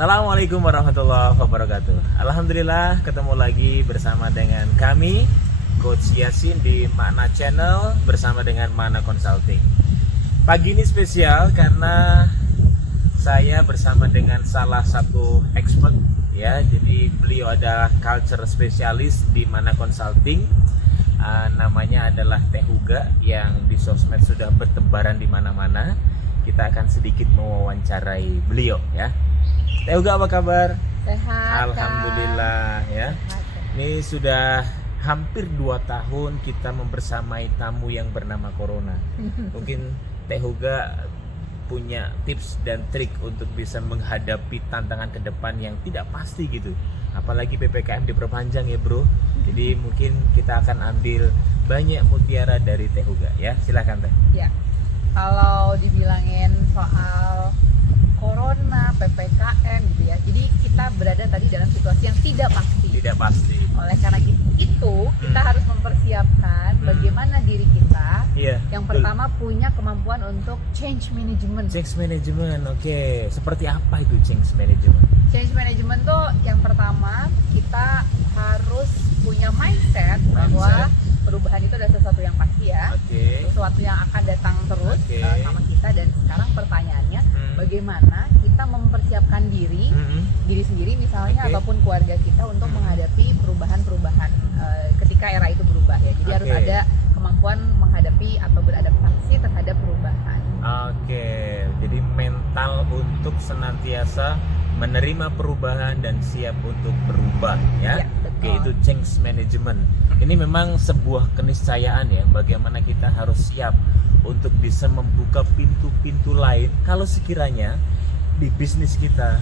Assalamualaikum warahmatullahi wabarakatuh. Alhamdulillah ketemu lagi bersama dengan kami Coach Yasin di Makna Channel bersama dengan Makna Consulting. Pagi ini spesial karena saya bersama dengan salah satu expert ya. Jadi beliau adalah culture specialist di Makna Consulting. Namanya adalah Teh Huga yang di sosmed sudah bertebaran di mana-mana. Kita akan sedikit mewawancarai beliau ya. Teh Huga, apa kabar? Sehat. Alhamdulillah ya. Ini sudah hampir 2 tahun kita membersamai tamu yang bernama Corona. Mungkin Teh Huga punya tips dan trik untuk bisa menghadapi tantangan ke depan yang tidak pasti gitu. Apalagi PPKM diperpanjang ya bro. Jadi mungkin kita akan ambil banyak mutiara dari Teh Huga ya. Silakan Teh. Ya, kalau dibilangin soal Corona, PPKM gitu ya. Jadi kita berada tadi dalam situasi yang tidak pasti. Tidak pasti. Oleh karena itu kita harus mempersiapkan bagaimana diri kita. Iya. Yang pertama punya kemampuan untuk change management. Change management, oke. Seperti apa itu change management? Change management tuh yang pertama kita harus punya mindset bahwa perubahan itu adalah sesuatu yang pasti ya. Oke. Sesuatu yang akan datang terus Oke. sama kita, dan sekarang pertanyaannya bagaimana kita mempersiapkan diri sendiri misalnya ataupun keluarga kita untuk menghadapi perubahan-perubahan ketika era itu berubah ya. Jadi harus ada kemampuan menghadapi atau beradaptasi terhadap perubahan. Oke, jadi mental untuk senantiasa menerima perubahan dan siap untuk berubah ya. Ya, betul. Oke, itu change management. Ini memang sebuah keniscayaan ya, bagaimana kita harus siap untuk bisa membuka pintu-pintu lain kalau sekiranya di bisnis kita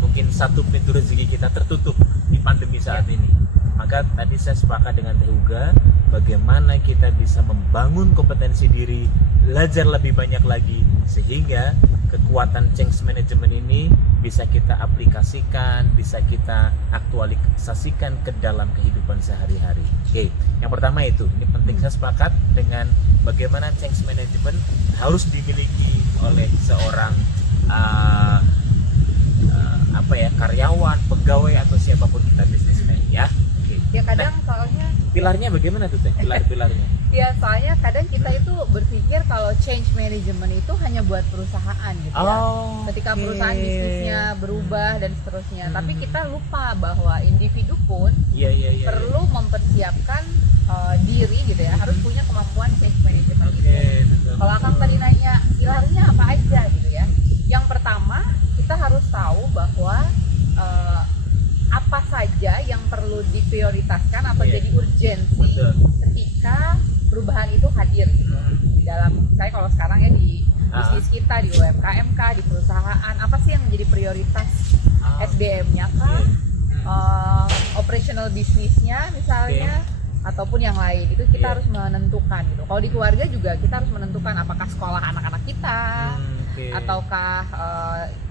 mungkin satu pintu rezeki kita tertutup di pandemi saat ini. Maka tadi saya sepakat dengan Teh Huga bagaimana kita bisa membangun kompetensi diri, belajar lebih banyak lagi sehingga kekuatan change management ini bisa kita aplikasikan, bisa kita aktualisasikan ke dalam kehidupan sehari-hari. Oke, yang pertama itu, ini penting, saya sepakat dengan bagaimana change management harus dimiliki oleh seorang karyawan, pegawai atau siapapun kita bisnismen ya. Oke. Ya kadang soalnya Pilarnya bagaimana tuh Teh? Pilar-pilarnya? ya soalnya kadang kita itu berpikir kalau change management itu hanya buat perusahaan gitu ya. Ketika perusahaan bisnisnya berubah dan seterusnya. Tapi kita lupa bahwa individu pun perlu mempersiapkan diri gitu ya. Harus punya kemampuan change management gitu. Betul. Kalau Akang tadi nanya pilarnya apa aja gitu ya. Yang pertama kita harus tahu bahwa apa saja yang perlu diprioritaskan atau jadi urgensi ketika perubahan itu hadir gitu. Di dalam, misalnya kalau sekarang ya di bisnis kita, di UMKM kah, di perusahaan, apa sih yang menjadi prioritas? SDM-nya kah? Operational bisnisnya misalnya, ataupun yang lain, itu kita harus menentukan gitu. Kalau di keluarga juga kita harus menentukan apakah sekolah anak-anak kita, ataukah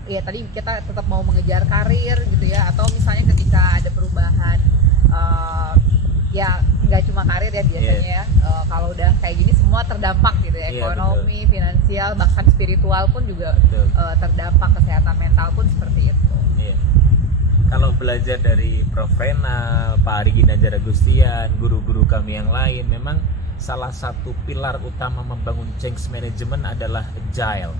ya tadi kita tetap mau mengejar karir gitu ya, atau misalnya ketika ada perubahan ya nggak cuma karir ya biasanya ya, kalau udah kayak gini semua terdampak gitu ya, ekonomi, finansial, bahkan spiritual pun juga terdampak, kesehatan mental pun seperti itu. Kalau belajar dari Prof. Renal, Pak Ari Ginanjar Agustian, guru-guru kami yang lain, memang salah satu pilar utama membangun change management adalah agile.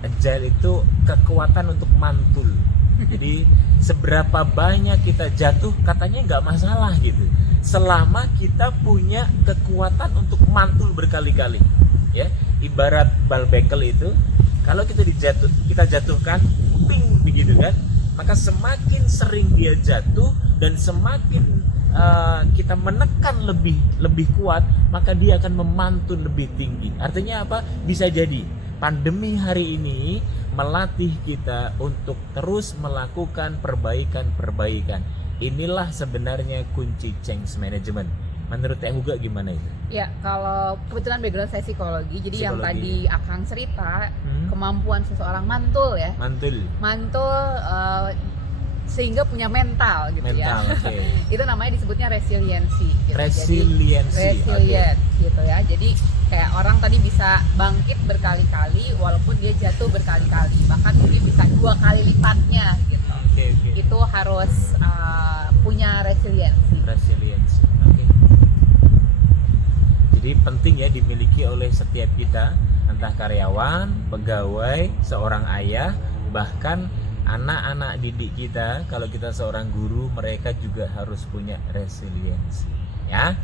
Agile itu kekuatan untuk mantul. Jadi seberapa banyak kita jatuh katanya nggak masalah gitu, selama kita punya kekuatan untuk mantul berkali-kali. Ya, ibarat bal bekel itu, kalau kita jatuhkan, ping begitu kan, maka semakin sering dia jatuh dan semakin kita menekan lebih kuat, maka dia akan memantul lebih tinggi. Artinya apa? Bisa jadi pandemi hari ini melatih kita untuk terus melakukan perbaikan. Inilah sebenarnya kunci change management. Menurut Teh Huga gimana itu? Ya, kalau kebetulan background saya psikologi, jadi yang tadi Akang cerita, kemampuan seseorang mantul ya. Mantul sehingga punya mental gitu ya. Okay. Itu namanya disebutnya resiliensi gitu. Resiliensi gitu ya. Jadi Jadi kayak orang tadi bisa bangkit berkali-kali walaupun dia jatuh berkali-kali, bahkan mungkin bisa 2 kali lipatnya gitu. Itu harus punya resiliensi. Oke. Jadi penting ya dimiliki oleh setiap kita, entah karyawan, pegawai, seorang ayah, bahkan anak-anak didik kita. Kalau kita seorang guru, mereka juga harus punya resiliensi ya.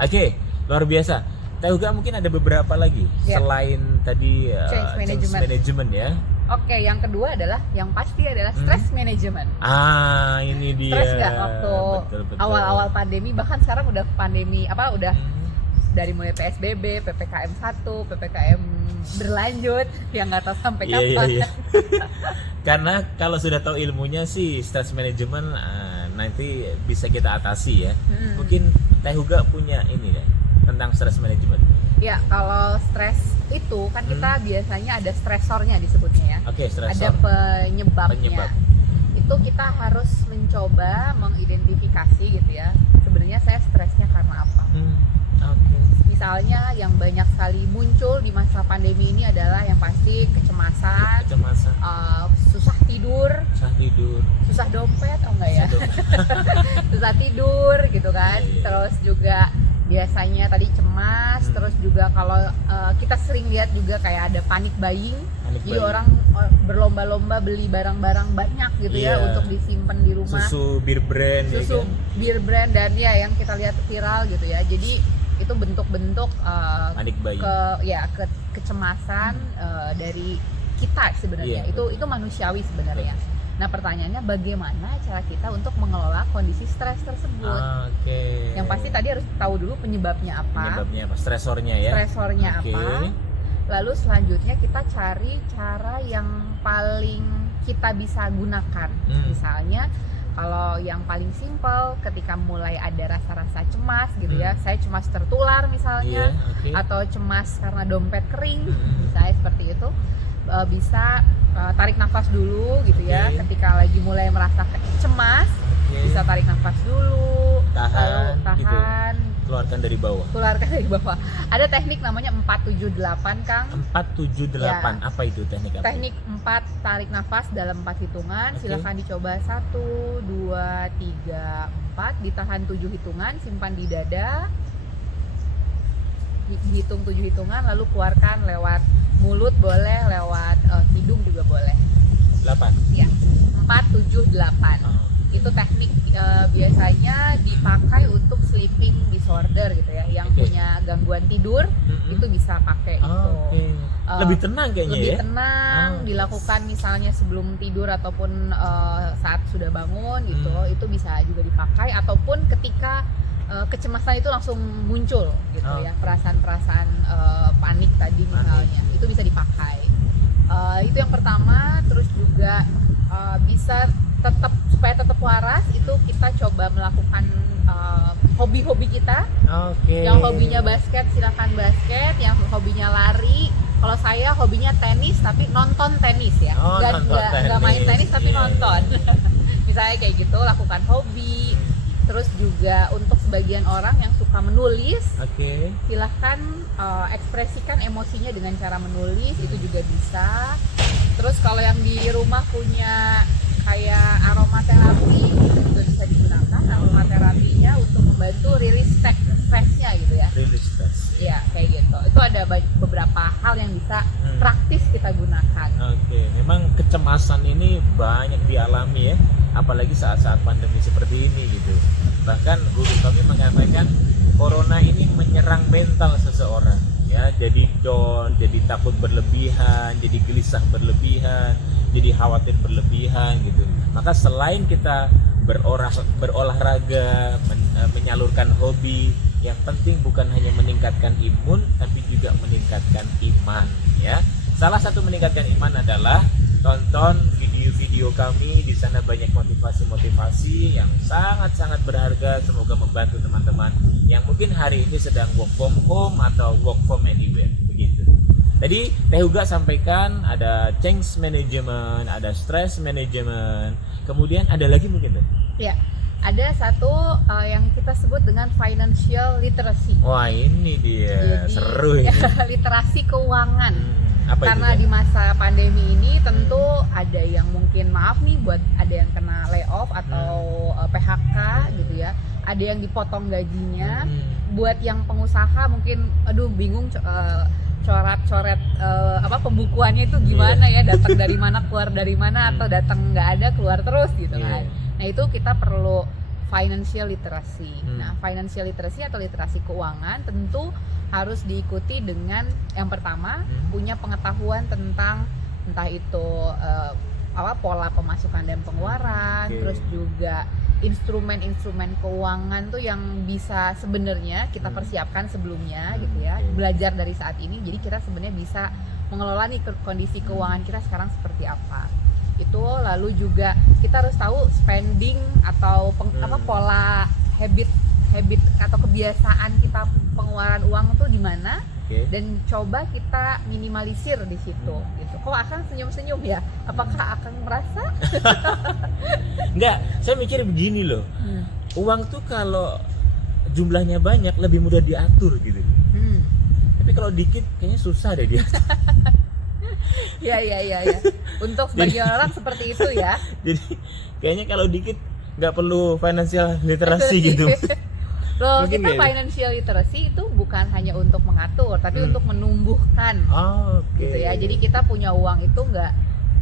Oke, luar biasa. Juga mungkin ada beberapa lagi selain tadi change management ya. Oke, yang kedua adalah yang pasti adalah stress management. Ini dia. Stres nggak waktu awal-awal pandemi, bahkan sekarang udah pandemi udah dari mulai PSBB, PPKM 1, PPKM berlanjut yang nggak tahu sampai kapan. Iya. Karena kalau sudah tahu ilmunya sih stress management nanti bisa kita atasi ya. Mungkin Teh Huga punya ini deh tentang stress management. Ya, kalau stres itu kan kita biasanya ada stresornya disebutnya ya. Oke, stresor. Ada penyebabnya. Itu kita harus mencoba mengidentifikasi gitu ya. Sebenarnya saya stresnya karena apa? Misalnya yang banyak sekali muncul di masa pandemi ini adalah yang pasti kecemasan, susah tidur, susah dompet, susah tidur gitu kan. Terus juga biasanya tadi cemas, terus juga kalau kita sering lihat juga kayak ada panic buying. Jadi orang berlomba-lomba beli barang-barang banyak gitu ya untuk disimpan di rumah. Susu bir brand bir brand dan ya yang kita lihat viral gitu ya. Jadi itu bentuk-bentuk kecemasan dari kita sebenarnya. Itu manusiawi sebenarnya. Nah, pertanyaannya bagaimana cara kita untuk mengelola kondisi stres tersebut? Yang pasti tadi harus tahu dulu penyebabnya apa. Stresornya ya. Apa? Lalu selanjutnya kita cari cara yang paling kita bisa gunakan. Misalnya kalau yang paling simpel, ketika mulai ada rasa-rasa cemas gitu ya, saya cemas tertular misalnya, atau cemas karena dompet kering, misalnya seperti itu, bisa tarik nafas dulu gitu ya. Ketika lagi mulai merasa cemas, bisa tarik nafas dulu, lalu tahan, keluarkan dari bawah. Ada teknik namanya 478, Kang. 478 ya. Apa itu teknik apa? Teknik 4 tarik nafas dalam 4 hitungan. Silahkan dicoba 1, 2, 3, 4. Ditahan 7 hitungan, simpan di dada. Dihitung 7 hitungan, lalu keluarkan lewat mulut boleh, lewat hidung juga boleh. 8? Ya, 4, 7, 8. Itu teknik biasanya dipakai untuk sleeping disorder gitu ya, yang punya gangguan tidur itu bisa pakai itu. Lebih tenang kayaknya lebih tenang, dilakukan misalnya sebelum tidur ataupun saat sudah bangun gitu. Itu bisa juga dipakai, ataupun ketika kecemasan itu langsung muncul gitu ya, perasaan-perasaan panik tadi misalnya, itu bisa dipakai. Itu yang pertama. Terus juga bisa supaya tetap waras, itu kita coba melakukan hobi-hobi kita. Yang hobinya basket silakan basket, yang hobinya lari. Kalau saya hobinya tenis tapi nonton tenis ya, nggak main tenis tapi nonton. Misalnya kayak gitu, lakukan hobi. Terus juga untuk sebagian orang yang suka menulis, silahkan ekspresikan emosinya dengan cara menulis, itu juga bisa. Terus kalau yang di rumah punya kayak aromaterapi, itu juga bisa digunakan aromaterapinya untuk membantu rilis stresnya gitu ya. Iya, kayak gitu. Itu ada beberapa hal yang bisa praktis kita gunakan. Memang kecemasan ini banyak dialami ya, apalagi saat-saat pandemi seperti ini gitu. Bahkan guru kami mengatakan corona ini menyerang mental seseorang ya, jadi down, jadi takut berlebihan, jadi gelisah berlebihan, jadi khawatir berlebihan gitu. Maka selain kita berolahraga, menyalurkan hobi, yang penting bukan hanya meningkatkan imun tapi juga meningkatkan iman ya. Salah satu meningkatkan iman adalah tonton video-video kami, di sana banyak motivasi-motivasi yang sangat-sangat berharga. Semoga membantu teman-teman yang mungkin hari ini sedang work from home atau work from anywhere begitu. Tadi Teh Huga sampaikan ada change management, ada stress management, kemudian ada lagi mungkin tuh? Ya, Ada satu yang kita sebut dengan financial literacy. Wah, ini dia. Jadi, Seru ini. literasi keuangan. Apa Karena itu, di masa pandemi ini tentu ada yang mungkin maaf nih buat ada yang kena layoff atau PHK gitu ya. Ada yang dipotong gajinya. Buat yang pengusaha mungkin aduh bingung coret-coret pembukuannya itu gimana ya, datang dari mana keluar dari mana, atau datang nggak ada keluar terus gitu kan. Nah itu kita perlu financial literacy. Nah financial literacy atau literasi keuangan tentu harus diikuti dengan yang pertama punya pengetahuan tentang entah itu pola pemasukan dan pengeluaran, terus juga instrumen-instrumen keuangan tuh yang bisa sebenarnya kita persiapkan sebelumnya gitu ya, belajar dari saat ini, jadi kita sebenarnya bisa mengelola nih kondisi keuangan kita sekarang seperti apa itu. Lalu juga kita harus tahu spending atau pola habit atau kebiasaan kita pengeluaran uang tuh di mana, dan coba kita minimalisir di situ gitu. Kok akan senyum-senyum ya? Apakah akan merasa? Enggak, saya mikir begini loh. Uang tuh kalau jumlahnya banyak lebih mudah diatur gitu. Tapi kalau dikit kayaknya susah deh diatur. Ya. Untuk sebagian orang seperti itu ya. Jadi kayaknya kalau dikit nggak perlu financial literacy gitu. Loh, Mungkin kita financial literacy itu bukan hanya untuk mengatur, tapi untuk menumbuhkan. Gitu ya. Jadi kita punya uang itu nggak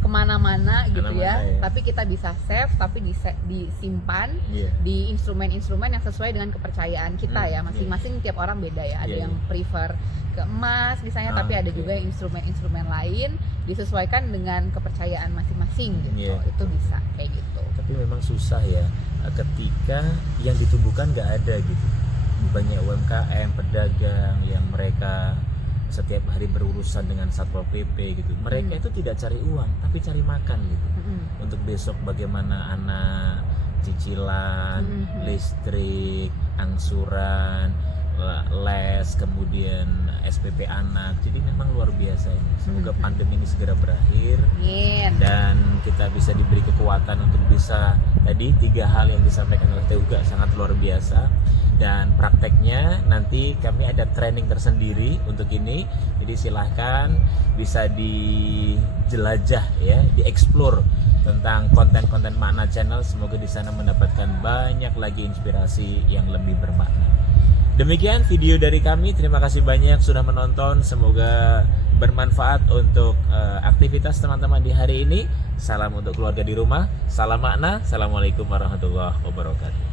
kemana-mana gitu ya, tapi kita bisa save, tapi disimpan di instrumen-instrumen yang sesuai dengan kepercayaan kita ya. Masing-masing tiap orang beda ya. Ada yang prefer ke emas misalnya, tapi ada juga yang instrumen-instrumen lain disesuaikan dengan kepercayaan masing-masing gitu. Itu bisa kayak gitu. Tapi memang susah ya ketika yang ditumbuhkan nggak ada gitu. Banyak UMKM, pedagang yang mereka setiap hari berurusan dengan Satpol PP gitu. Mereka itu tidak cari uang, tapi cari makan gitu. Untuk besok bagaimana anak, cicilan, listrik, angsuran, les, kemudian SPP anak. Jadi memang luar biasa ini. Semoga pandemi ini segera berakhir dan kita bisa diberi kekuatan untuk bisa tadi 3 hal yang disampaikan oleh Teh Uga sangat luar biasa. Dan prakteknya nanti kami ada training tersendiri untuk ini. Jadi silahkan bisa dijelajah ya, dieksplor tentang konten-konten Makna Channel. Semoga di sana mendapatkan banyak lagi inspirasi yang lebih bermakna. Demikian video dari kami. Terima kasih banyak sudah menonton. Semoga bermanfaat untuk aktivitas teman-teman di hari ini. Salam untuk keluarga di rumah. Salam makna. Assalamualaikum warahmatullahi wabarakatuh.